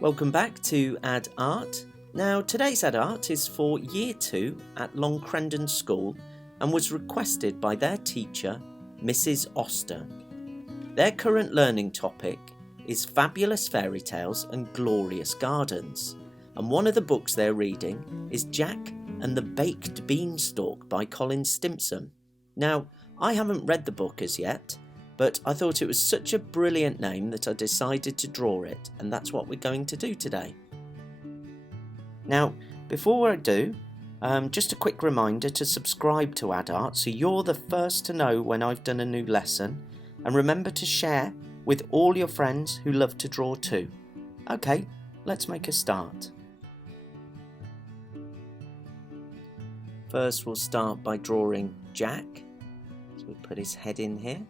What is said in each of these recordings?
Welcome back to Add Art. Now today's Add Art is for Year 2 at Long Crendon School and was requested by their teacher, Mrs. Oster. Their current learning topic is Fabulous Fairy Tales and Glorious Gardens, and one of the books they're reading is Jack and the Baked Beanstalk by Colin Stimpson. Now, I haven't read the book as yet, but I thought it was such a brilliant name that I decided to draw it, and that's what we're going to do today. Now, before I do, just a quick reminder to subscribe to Add Art so you're the first to know when I've done a new lesson, and remember to share with all your friends who love to draw too. Okay, let's make a start. First we'll start by drawing Jack. So we put his head in here.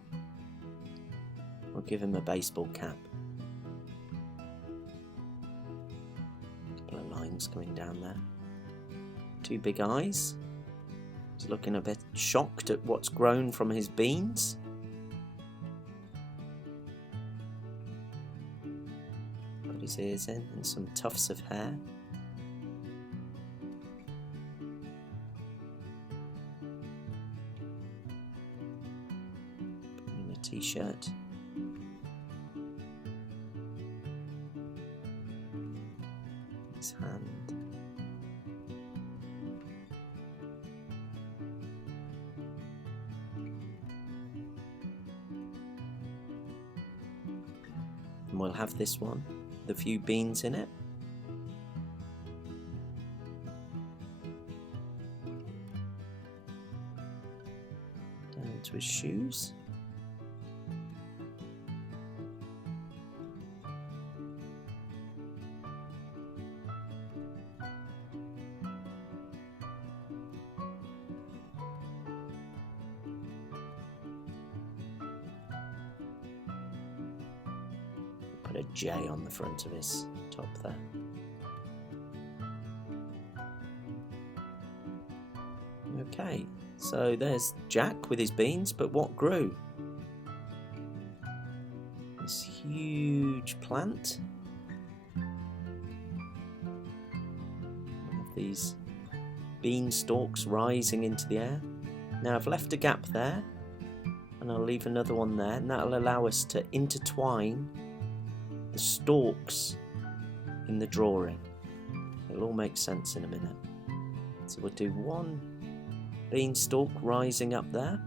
We'll give him a baseball cap. A couple of lines coming down there. Two big eyes. He's looking a bit shocked at what's grown from his beans. Put his ears in and some tufts of hair. Put him in a t-shirt. His hand. And we'll have this one with a few beans in it. Down to his shoes. Put a J on the front of his top there. Okay, so there's Jack with his beans, but what grew? This huge plant. One of these beanstalks rising into the air. Now I've left a gap there, and I'll leave another one there, and that'll allow us to intertwine the stalks in the drawing. It'll all make sense in a minute. So we'll do one beanstalk rising up there,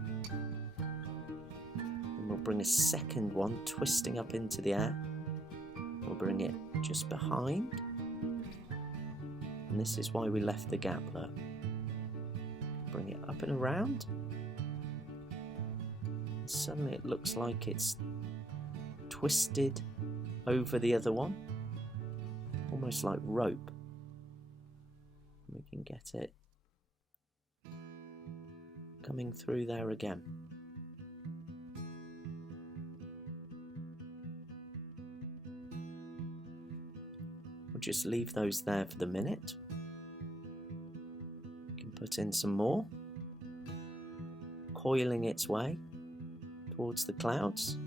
and we'll bring a second one twisting up into the air. We'll bring it just behind, and this is why we left the gap there. Bring it up and around, and suddenly it looks like it's twisted over the other one, almost like rope. We can get it coming through there again. We'll just leave those there for the minute. We can put in some more, coiling its way towards the clouds.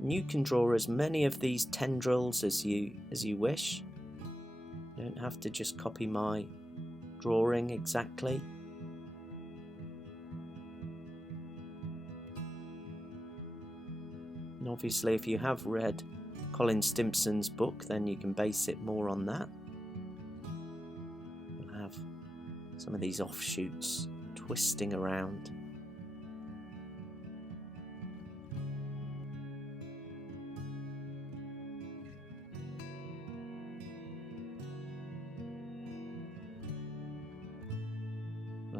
You can draw as many of these tendrils as you wish. You don't have to just copy my drawing exactly. And obviously if you have read Colin Stimpson's book, then you can base it more on that. You'll have some of these offshoots twisting around.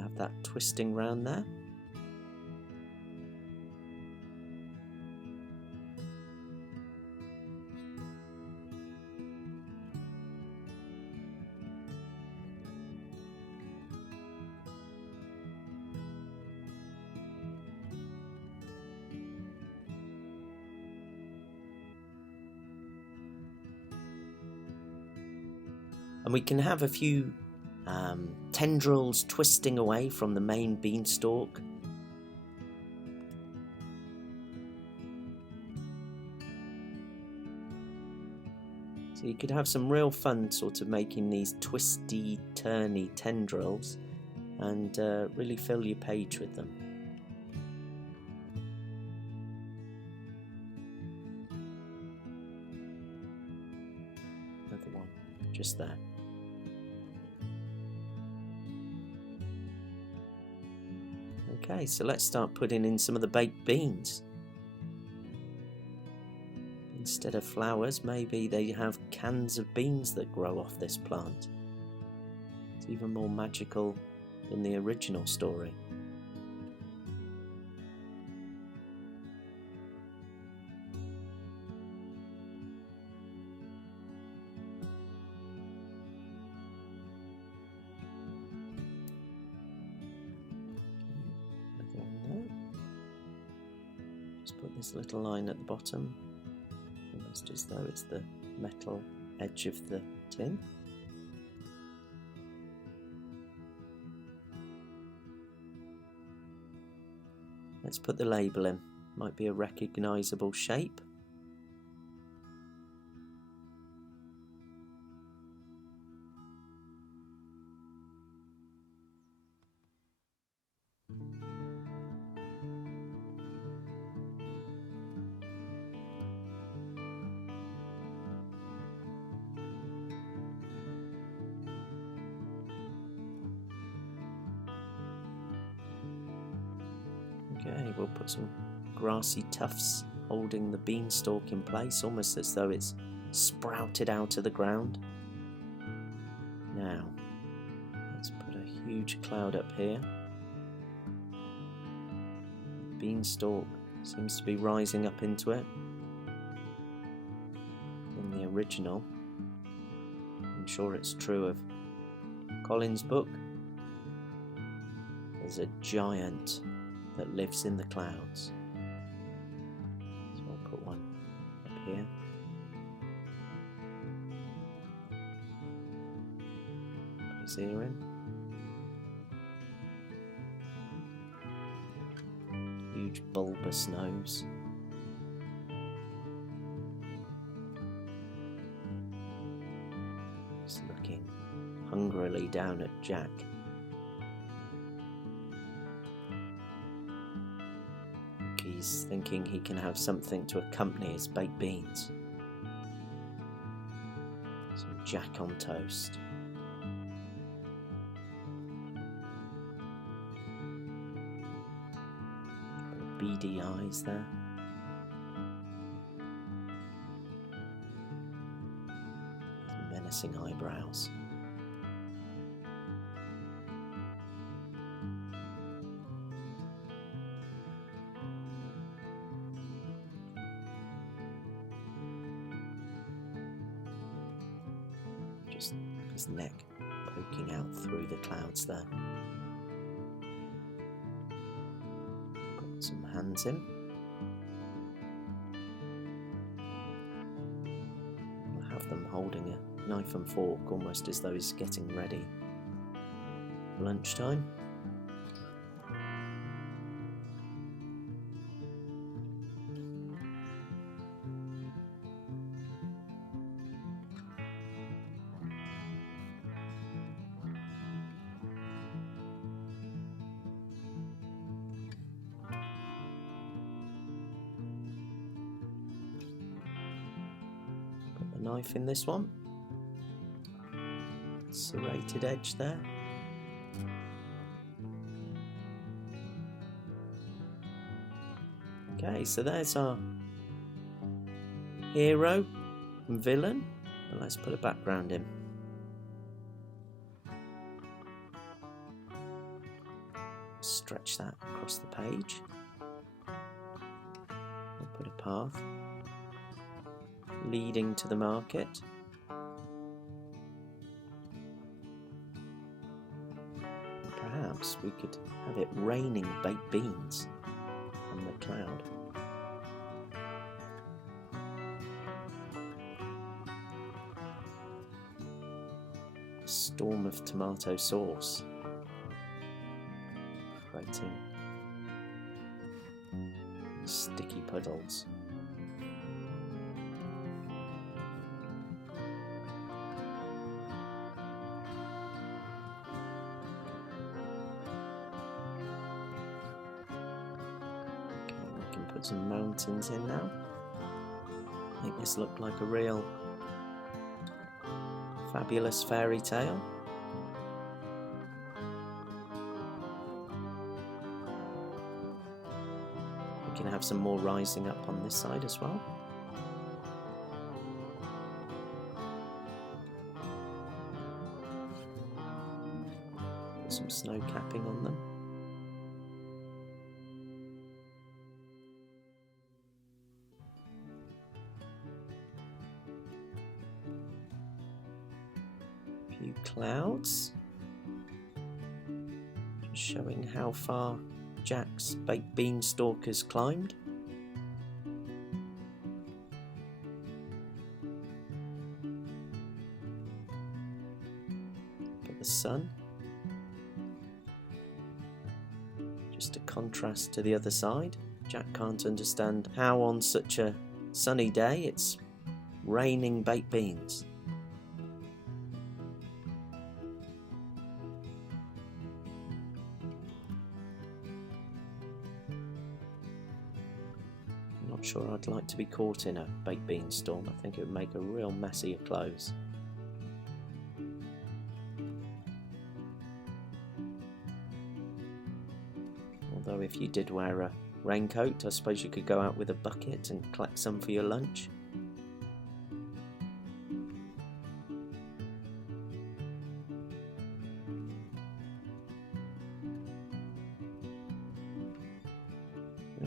Have that twisting round there. And we can have a few tendrils twisting away from the main beanstalk. So you could have some real fun sort of making these twisty, turny tendrils and really fill your page with them. Another one, just there. Okay, so let's start putting in some of the baked beans. Instead of flowers, maybe they have cans of beans that grow off this plant. It's even more magical than the original story. Another one there. Just put this little line at the bottom. Almost as though it's the metal edge of the tin. Let's put the label in. Might be a recognisable shape. Okay, we'll put some grassy tufts holding the beanstalk in place, almost as though it's sprouted out of the ground. Now, let's put a huge cloud up here. Beanstalk seems to be rising up into it. In the original, I'm sure it's true of Colin's book, there's a giant that lives in the clouds. So I'll put one up here. Put his ear in. Huge bulbous nose. Just looking hungrily down at Jack. He's thinking he can have something to accompany his baked beans. Some Jack on toast. Beady eyes there. Menacing eyebrows. Just his neck poking out through the clouds there. Put some hands in. We'll have them holding a knife and fork, almost as though he's getting ready for lunchtime. Knife in this one, serrated edge there. Okay, so there's our hero and villain, and let's put a background in. Stretch that across the page. We'll put a path leading to the market. And perhaps we could have it raining baked beans on the cloud. A storm of tomato sauce, creating sticky puddles. Put some mountains in now. Make this look like a real fabulous fairy tale. We can have some more rising up on this side as well. Put some snow capping on them. Few clouds, just showing how far Jack's baked beanstalk has climbed. But the sun, just a contrast to the other side. Jack can't understand how on such a sunny day it's raining baked beans. Not sure I'd like to be caught in a baked bean storm. I think it would make a real mess of your clothes. Although if you did wear a raincoat, I suppose you could go out with a bucket and collect some for your lunch.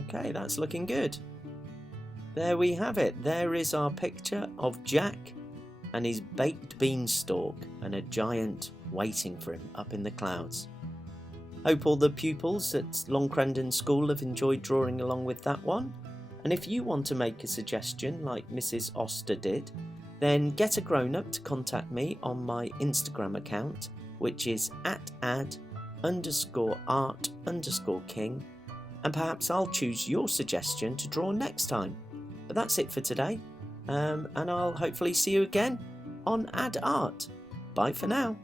Okay, that's looking good. There we have it. There is our picture of Jack and his baked beanstalk and a giant waiting for him up in the clouds. Hope all the pupils at Long Crendon School have enjoyed drawing along with that one. And if you want to make a suggestion like Mrs. Oster did, then get a grown-up to contact me on my Instagram account, which is @ad_art_king, and perhaps I'll choose your suggestion to draw next time. But that's it for today, and I'll hopefully see you again on Ad Art. Bye for now.